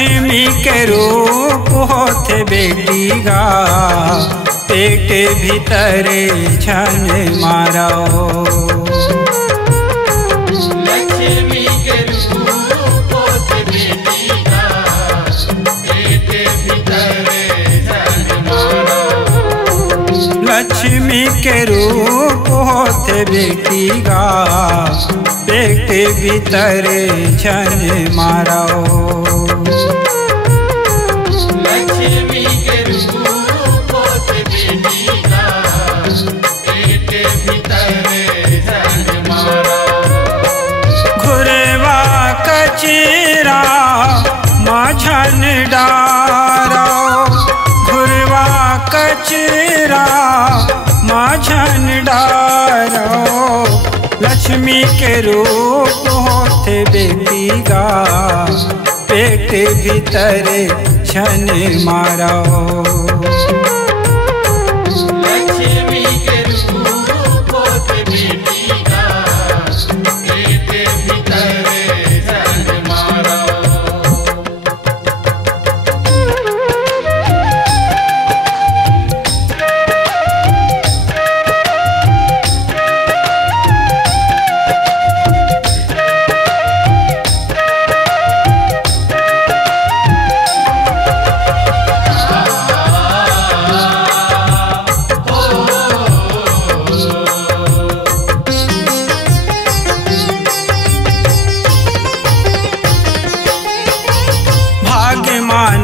लक्ष्मी के रूप होते बेटी गा, पेट भीतरे छन मारो। लक्ष्मी के रूप होते बेटी गा, पेट भीतरे छन मारो। लक्ष्मी के रूप होते बेटी गा, पेट भीतरे छन मारो। लक्ष्मी के रूप होते बेटी गा, पेट भीतरे छन मारो। घुरवा कचरा माझन डारो, घुरवा कचरा माझन डारो। लक्ष्मी के रूप होते बेटी गा, पेट भीतरे छन मारो। लक्ष्मी के रूप होते बेटी गा, पेट भीतरे छन मारो।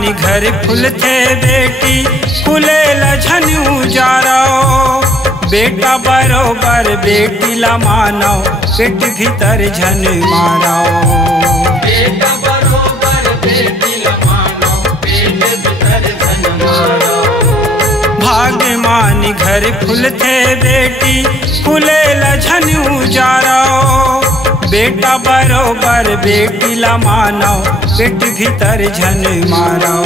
घर फूल थे बेटी फूले लछन उजारो। बेटा बरोबर बेटी ला मानो, पेट भीतर झन मारो। बेटा बरोबर बेटी ला मानो, पेट भीतर झन मारो। भाग्यमानी घर फूल थे बेटी फूले लछन उजारो। बेटा बरोबर बेटी ला मानो, पेट भीतर झन मारो।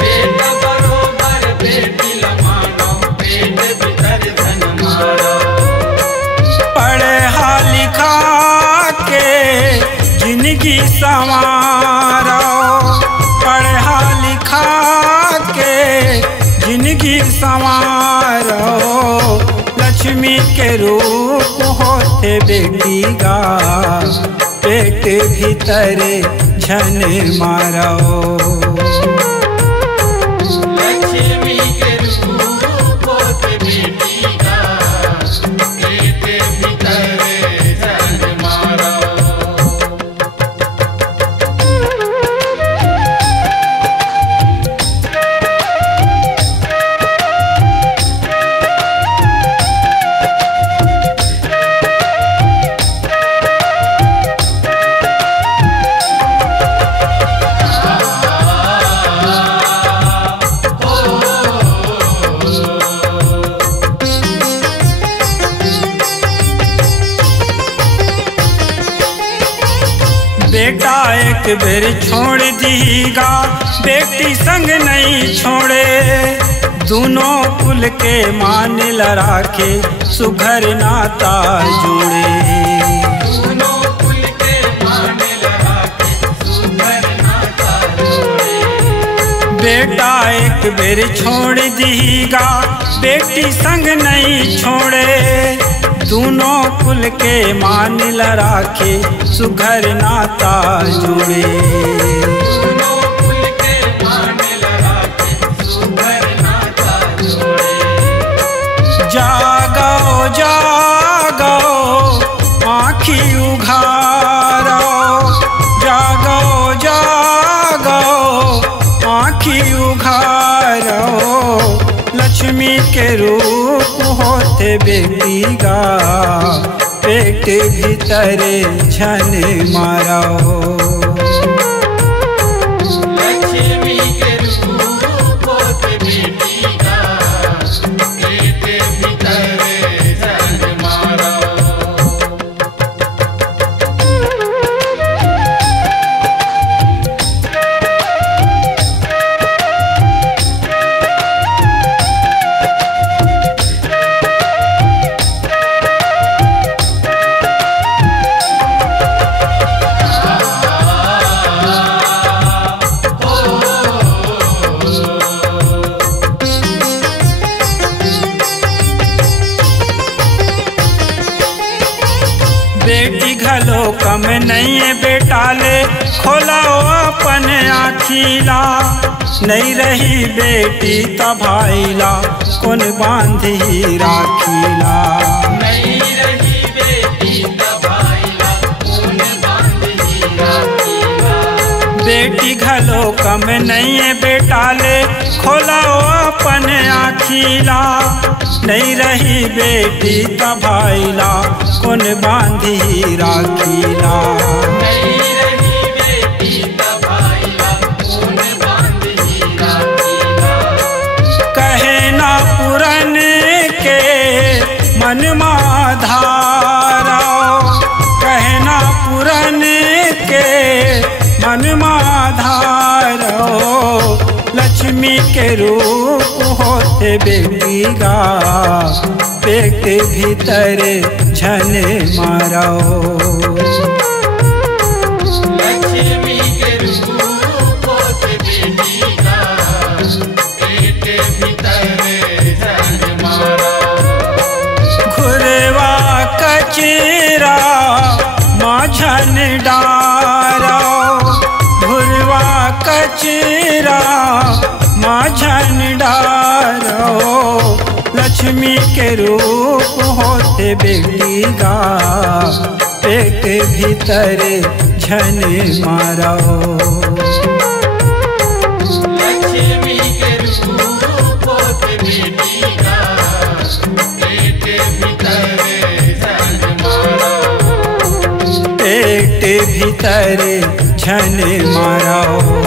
बेटा बरोबर बेटी ला मानो, पेट भीतर झन मारो। पढ़ा लिखा के जिंदगी संवारो, पढ़ा लिखा के जिंदगी संवारो। लक्ष्मी के रूप होते बेटी गा, पेट भीतरे झन मारो। लक्ष्मी के रूप होते बेटी गा, पेट भीतरे झन मारो। बेटा एक बेर छोड़ दीगा, बेटी संग नहीं छोड़े। दोनों कुल के मान लड़ा के सुघर नाता जोड़े। दोनों कुल के मान लड़ा के सुघर नाता जोड़े। बेटा एक बेर छोड़ दीगा, बेटी संग नहीं छोड़े। दोनों कुल के मान लड़ा के सुघर नाता जोड़े। दोनों कुल के मान लड़ा के सुघर नाता जोड़े। जागो जागो आँखी उघारो, जागो जागो आँखी उघारो। लक्ष्मी के रूप होते बेटी गा, पेट भीतरे झन मारो। लक्ष्मी के रूप होते बेटी गा, पेट भीतरे झन मारो। बेटी घलो कम नहीं है बेटा ले खोलाओ अपन आखीला, नहीं रही बेटी तभाईला कौन बांधी राखीला। नहीं रही बेटी तभाईला कौन बांधी राखीला। बेटी घलो कम नहीं है बेटा ले खोलाओ अपन आखीला, नहीं रही बेटी तभाईला कौन बांधी राखीला। नहीं रही बेटी तभाईला कौन बांधी राखीला। कहे ना पुरन के मन माधारा, कहे ना पुरन के मन माधारो, लक्ष्मी के रूप होते बेटी गा पेट भीतर झन मारो। लक्ष्मी के रूप होते बेटी का पेट भीतर झन मारो। घुरवा कचरा माझन डारो, घुरवा कचरा माझन डारो, लक्ष्मी के रूप होते बेटी गा पेट भीतर झन मारो। लक्ष्मी के रूप होते बेटी का पेट भीतर झन मारो। पेट भीतर झन मारो।